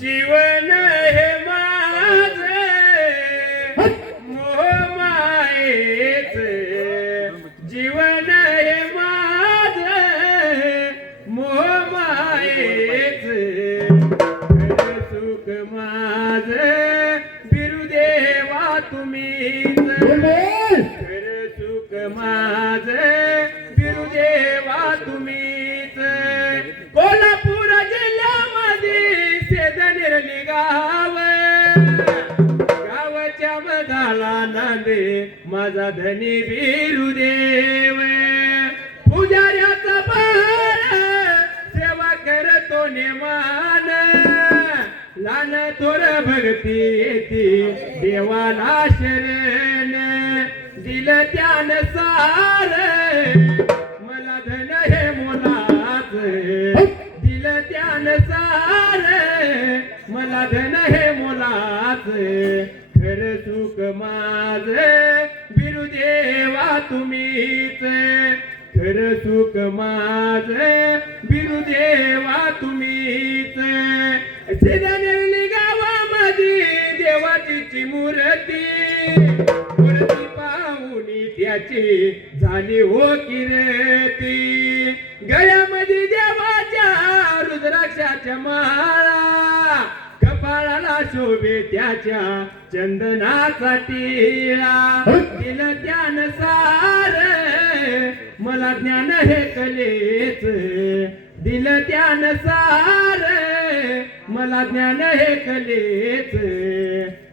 जीवन हे माझे मोह मायेचे जीवन हे माझे मोह मायेचे खरे सुख माझे बिरुदेवा तुम्हीच खरे सुख माझे बिरुदेवा तुम्हीच कोल्हापूर जिल्ह्यामध्ये सेदनिर्ली गाव गावाच्या बदाला नांदे माझा धनी बिरुदेव पुजाऱ्याचा बाळ सेवा करतो नेमान लहान थोर भक्ती येते देवाला शरण दिलं त्यानुसार मला धन हे मोलाच दिलं त्यानुसार मला धन हे मोलाच खरं सुख माझं बिरुदेवा तुम्हीच खरं सुख माझं बिरुदेवा तुम्हीच सेदानेरली गावामध्ये देवाची मूर्ती पाहुणी त्याची झाली हो किरती गळ्यामध्ये देवाच्या रुद्राक्षाच्या माळा कपाळाला शोभे त्याच्या चंदनाचा टिळा दिलं त्यानुसार मला ज्ञान हे कलेच दिलं त्यानुसार मला ज्ञान हे कलेच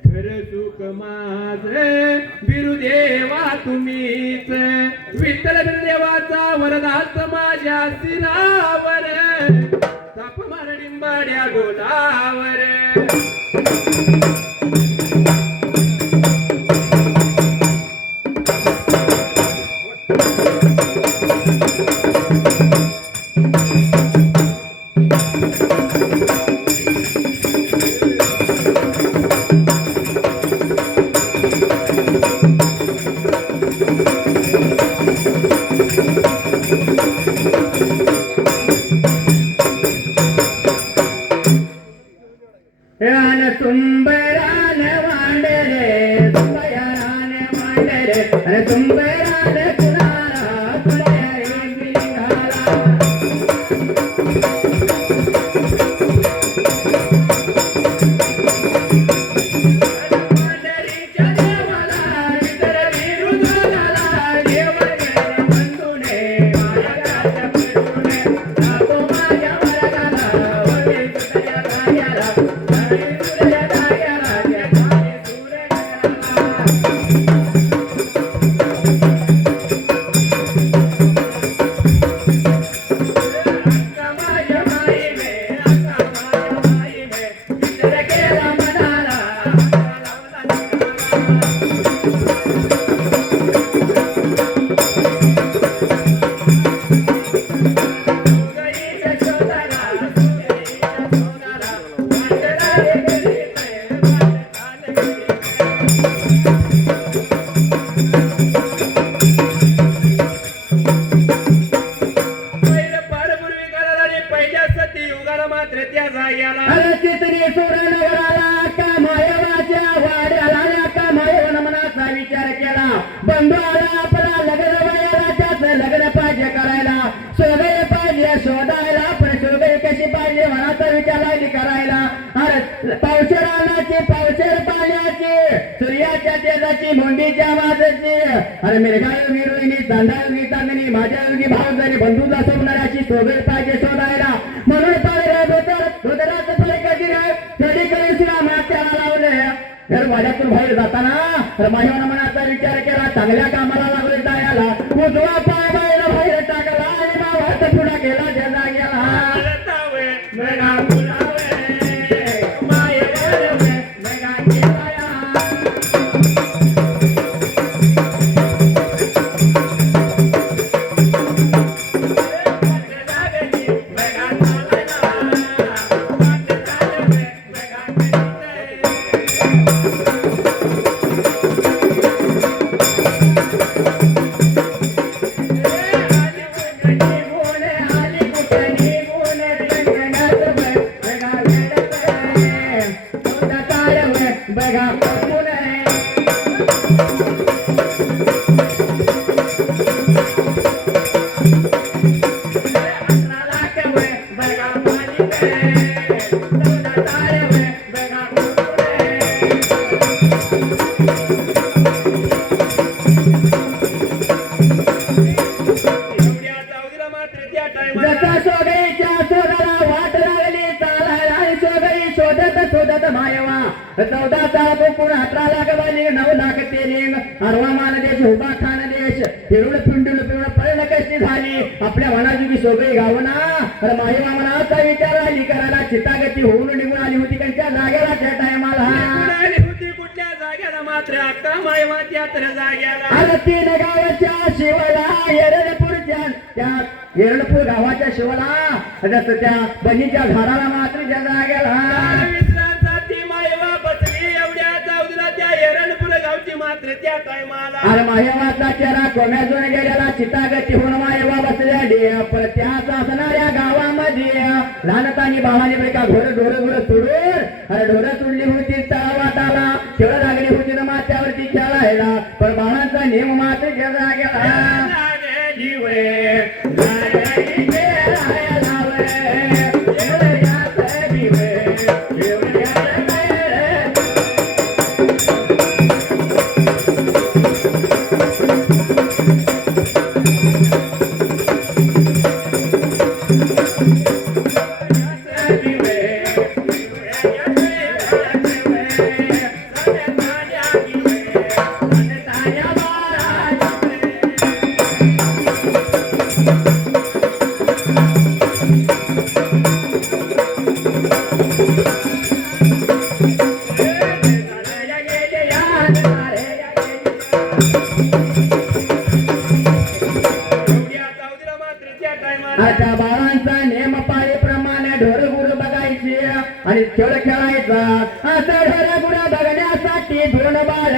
खरं सुख माझं बिरुदेवा तुम्हीच विठ्ठल बिरुदेवाचा वरदास माझ्या सिरावर ताप मार डिंबाड्या गोलावर तुंबरान वांडरे तुंबरान वांडरे अरे तुंबरान कुणाला कुणाला बिघाला वांडरीच्या देवाला इतर विरुद्धाला देव गेला बंधुने माझ्या पडूने नको माझ्या वर्गाला वडे तुझ्या रायाला बंधू आला आपला लग्न वयाला त्याच लग्न पाहिजे करायला सोबे पाहिजे शोधायला पण सोबे कशी पाहिजे मला तर विचारायला करायला अरे पावशेर आणाची पावशेर पाण्याची सूर्याच्या तेजाची मुंडीच्या वाजाची अरे मिरगायोगी रोहिणी चांदायोगी चांदणी माझ्यायोगी भावजानी बंधूला सोबणाऱ्याची सोबे पाहिजे शोधायला म्हणून पाहिजे धोदराचं फळ कधी नाही कधी कधी शिरा मात्याला लावले तर माझ्यातून बाहेर जाताना तर माझ्या मनाचा विचार केला चांगल्या कामाला लागले जायला उजवा पाय बाहेर बाहेर टाकला आणि भावात पुढे गेला ज्याला गेला एवढ्या जाऊला मात्र त्या टायमाला जसा सोगईच्या शोधाला वाट लागली चालायला आणि सोगई शोधत शोधत मायवा 14 साल कोकण 18 लाख बालिंग 9 लाख तेलिंग अरवामान देश उभा खान देश फिरून पिंडून पिवळ पळण कशी झाली आपल्या मनाची सोगई गावना तर मायवा मनाचा विचार आली करायला चितागती होऊन निघून आली होती त्यांच्या जागेला त्या टायमाला आली होती कुठल्या जाग्याला मात्र अक्का मायवा त्या तर जाग्याला आज 3 गावाच्या शिवाला एरडपूरच्या त्या एरडपूर गावाच्या शिवाला जसं त्या बनीच्या घराला मात्र त्या जागेला विश्रांती मायवा बसली एवढ्या जाऊला त्या एरणपूर गावची मात्र त्या टायमाला अरे मायवाचा चेहरा कोम्याजून गेलेला चितागती होऊन मायवा बसल्या पण त्याच असणाऱ्या गावामध्ये लहानतानी भावाने बरं का घोर ढोर सोडून अरे ढोर सोडली होती तळावाटाला खेळ लागली होती ना माथ्यावरती खेळायला पण बाळांचा नेम मात्र गेला गेला लागली वे आता बाळांचा नेम पाळीप्रमाणे ढोरगुर बघायची आणि खेळ खेळायचा असं ढोरगुर बघण्यासाठी दोन बाळ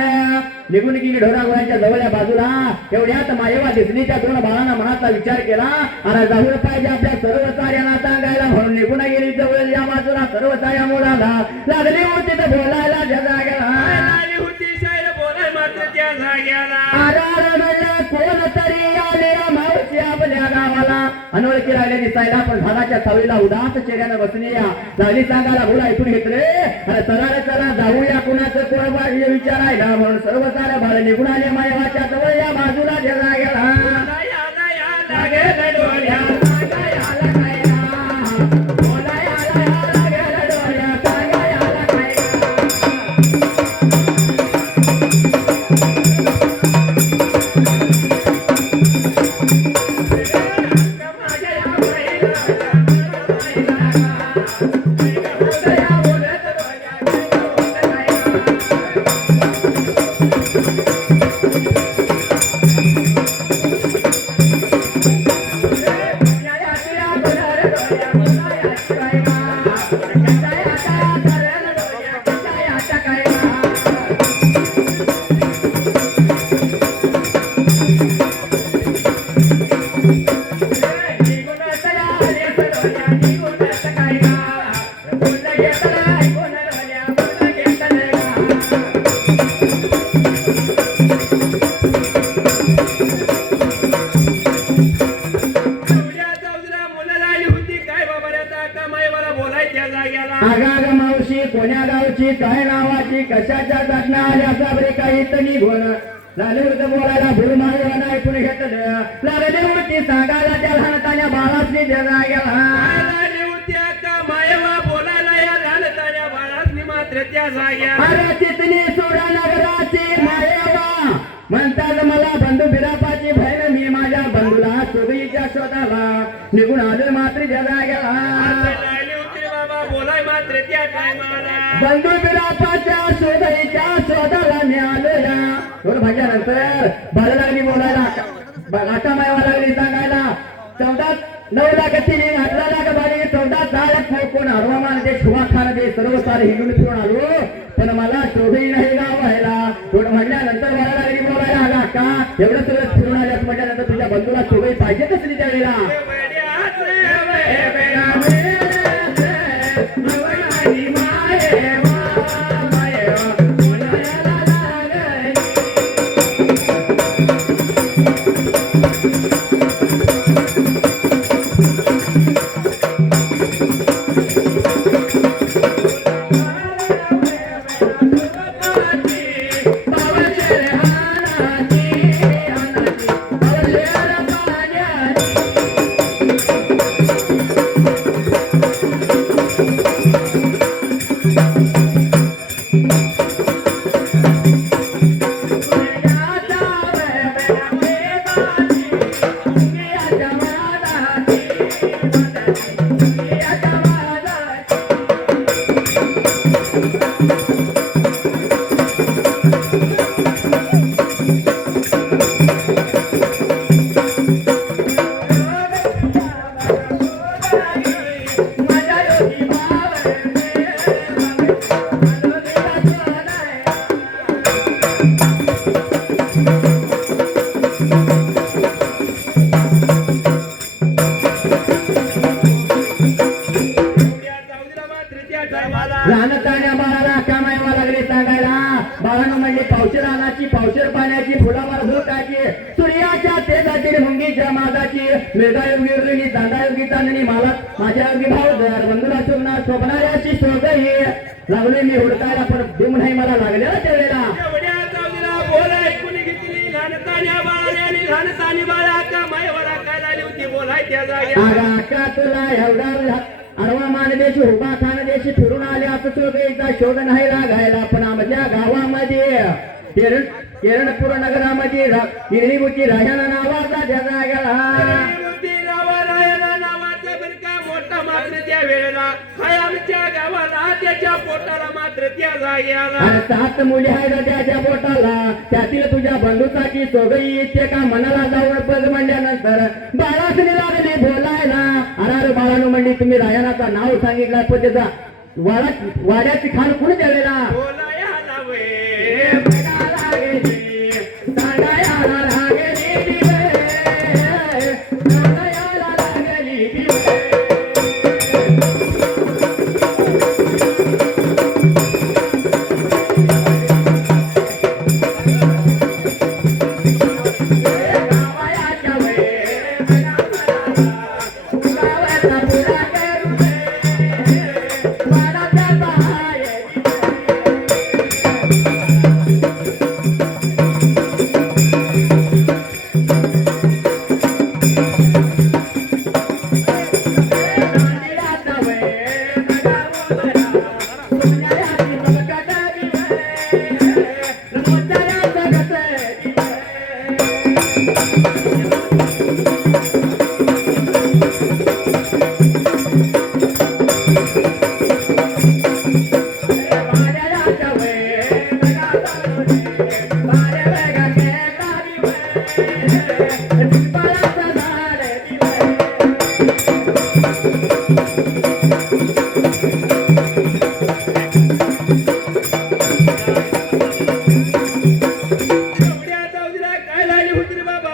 निघून गेली ढोरागुरांच्या जवळच्या बाजूला एवढ्यात मायवा दिसलीच्या 2 बाळांना मनाचा विचार केला अरे जाऊन पाहिजे आपल्या सर्व साऱ्यांना सांगायला म्हणून निघून गेली जवळच्या बाजूला सर्व साऱ्या मुलाला लागली होती तर बोलायला जगा गेला होती शायर बोलाय मात्र त्या जाग्याला अरे म्हणलं कोण तरी आले मावशी आपल्या गावाला अनोळखी राहिले दिसायला पण झाडाच्या सावलीला उदास चेहऱ्यानं बसली लागली सांगायला बोला ऐकून घेतले अरे चला जाऊया कुणाचं कोण बाजू विचारायला म्हणून सर्व साऱ्या बाळ निघून आले मायवाच्या जवळ या बाजूला गेला गेला आगाग मावशी कोण्या गावची काय नावाची कशाच्या घटना आल्या साबरे काही तरी घोण झाले होतं बोलायला भूमायवानं ऐकून घेतलं लागले होती सांगायला त्या लहानताच्या बाळासनी देला गेला मायवा बोलायला या लहानताच्या बाळासनी मात्र त्या जाग्या अरे चितनी सोडा नगराची मायवा म्हणतात मला बंधू बिरापाची बहीण मी माझ्या बंधूला सोबईच्या शोधाला निघून आलो मात्र जगा गेला बोलाय मात्र त्या टायमाला बंधू बिरापाच्या शोधईच्या शोधाला मी आलो या थोडं भाज्यानंतर बाळ लागली बोलायला लाटा मायवा लागली सांगायला 9 लाख 18 लाख बारी 14 लाख कोण हवामान दे शुभा खान दे सर्व सारे हिंदून फिरून आलो पण मला शोधही नाही गाव व्हायला थोडं म्हटल्यानंतर मला लागली बोलायला आला का एवढं सगळं फिरून आल्यास म्हटल्यानंतर तुझ्या बंधूला शोधही पाहिजे कसली त्यावेळेला मला लहानताण्या बाळाला कामायवा लागले सांगायला बाळानं म्हणले पावशेर अन्नाची पावशेर पाण्याची फुलावर झोकाची सूर्याच्या तेजातील मुंगीच्या मागाची मेघायोगी उरलेली चांदायोगी चांदणी मला माझ्या योगी भाव दर बंधुला शोभणार शोभणाऱ्याची शोभही लागले मी हुडकायला पण भीम नाही मला लागलेला त्यावेळेला एवढ्या जाऊला बोल ऐकून घेतली लहानताण्या बाळाने आणि लहानतानी बाळा का मायवर काय लागली होती बोलाय त्या जाग्या अगं अक्का तुला एवढा अडवा मानदेशी उभा खानदेशी फिरून आले असं चोगईचा शोध नाही लागायला पण आमच्या गावामध्ये केरणपूर नगरामध्ये हिरणीमुखी राजाना नावाचा त्या जाग्याला नावाचा बिरका मोठा मात्र त्या वेळेला हाय आमच्या गावाला त्याच्या पोटाला मात्र त्या जाग्याला आणि 7 मुली आहेत त्याच्या पोटाला त्यातील तुझ्या बंधूचा की सोगई येते का मनाला जाऊन पग म्हणल्यानंतर बाळासने लागली बोलायला अरे बाळानु म्हणली तुम्ही रायनाचं नाव सांगितलं पण त्याचा वाड्याची खाण कुणी द्यावेला बोलायला वे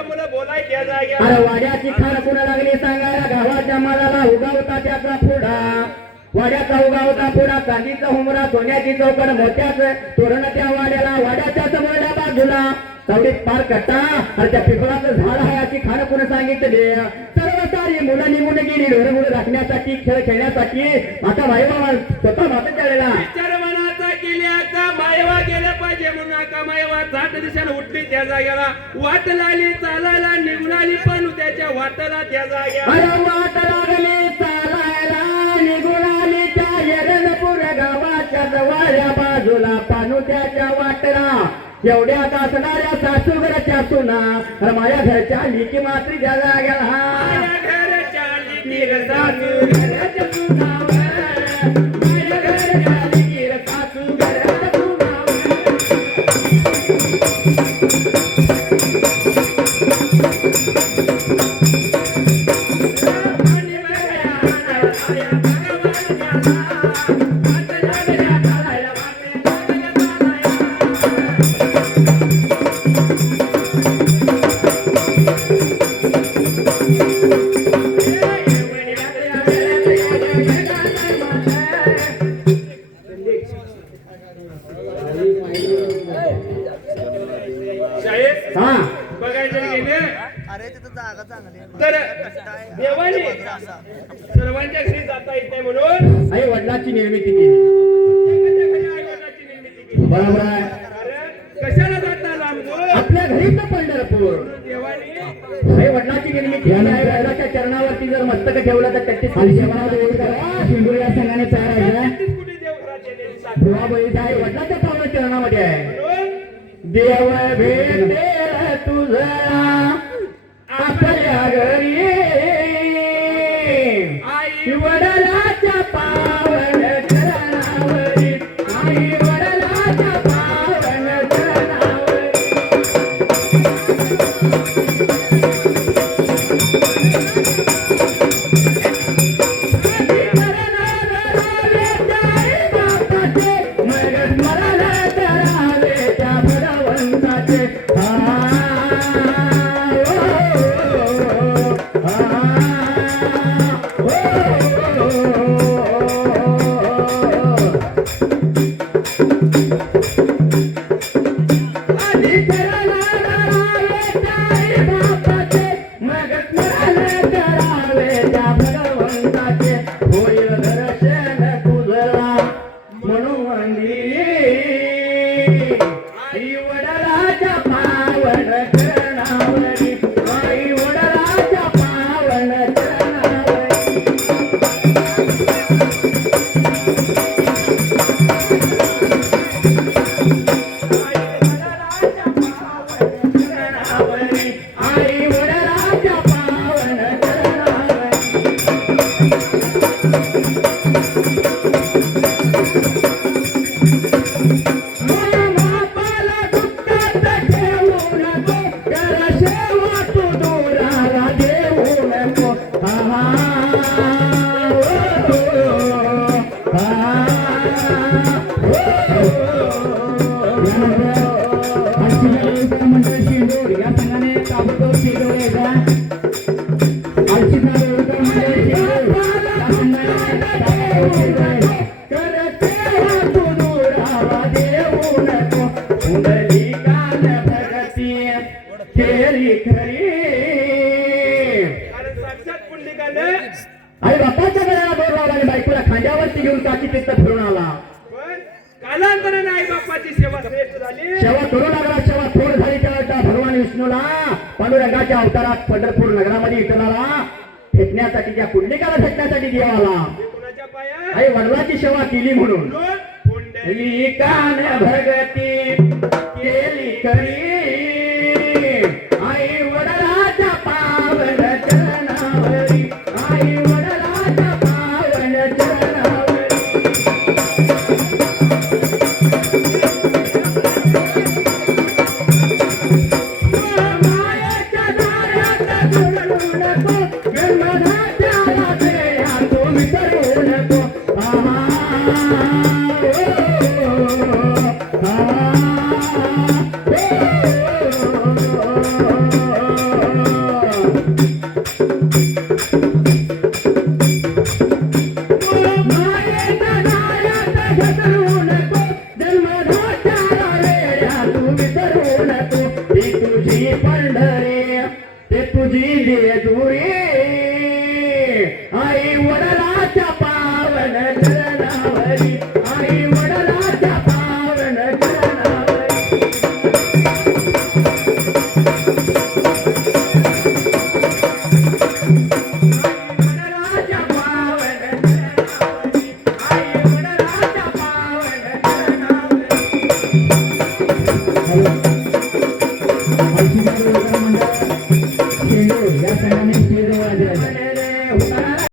अरे वाड्याची खार कुणा लागली सांगायला गावाच्या मालाला उगावता त्याचा पुढा वाड्याचा उगावता पुढा चांदीचा हुमरा सोन्याची चौकड मोत्याच तोरण त्या वाड्याला वाड्याच्या समोरल्या बाजूला चौडीत पार कट्टा आणि त्या पिपळाचं झाड आहे याची खार कुणा सांगितले सर्व सारी मुलं निघून गेली ढोरमुळं राखण्यासाठी खेळ खेळण्यासाठी आता भाई बाबा स्वतः मात्र चाललेला केल्या का मायवा गेल्या पाहिजे म्हणून का मायवा 7 दिवसाला उठली त्या जाग्याला वाट लागली चालायला निघून आली पण त्याच्या वाटाला त्या जाग्याला अरे वाट लागली चालायला निघून आली त्या एरणपूर गावाच्या जवळच्या बाजूला पानू त्याच्या वाटला एवढ्यात असणाऱ्या सासूघरच्या सुना अरे माझ्या घरच्या लिकी मात्री त्या जाग्याला माझ्या घरच्या लिकी सासू घरच्या सुना माझ्या घरच्या लिकी सासू घरच्या सुना हा बघायचं गेले अरे तिथं जागा चांगली आहे. तर देवाने सर्वांच्या घरी जाता येत नाही म्हणून आई वडिलांची निर्मिती केली एखाद्या घरी आई-वडिलांची निर्मिती केली. बरोबर आहे अरे कशाला जाता लांबून आपल्या घरी तर पंढरपूर देवाने आई वडिलांची निर्मिती केली आई वडिलाच्या चरणावरती जर मस्तक ठेवलं तर त्याची खाली सिंदूर या संघाने तयार आहे तेहतीस कोटी देवराजे त्यांनी साथ बुवा बळीचा आई वडिलाच्या पावन चरणामध्ये आहे म्हणून देव भेटेल तुझा आपल्या घरी आई वडिलाच्या पावन चरणावरी आई वडिलाच्या पावन चरणावरी या संघाने ताबडतोब शेंडूर यायचा आळशीचा रेवकर मंडळ शेंडूर या संघाने ताबडतोब शेंडूर यायचा करते हातू दुरावा देऊ नको पुंडलिकान भगती केली खरी कारण साक्षात पुंडलिकाने आई बापाच्या घराला बोर लावला आणि बायकोला खांद्यावरती घेऊन काची तिथं फिरून आला पण कालांतराने आई बापाची सेवा श्रेष्ठ झाली सेवा करू लागला सेवा थोड झाली त्या भगवान विष्णूला पांडुरंगाच्या अवतारात पंढरपूर नगरामध्ये विठ्ठलाला भेटण्यासाठी त्या पुंडलिकाला भेटण्यासाठी देव आला हे कुणाच्या पाया आई वडिलांची सेवा केली म्हणून पुंडलिकाने लिकान भगती केली करी आई वडिलाच्या पावन चरणावरी आई वडिलाच्या पावन चरणावरी मायेच्या दारात जुळू नको जन्मदात्याला देया तू विसरू नको तुझी जेजुरी आई वडिलाच्या पावन चरणावरी आई वडिलाच्या पावन चरणावरी वडिलाच्या पावन चरणावरी आई वडिलाच्या पावन चरणावरी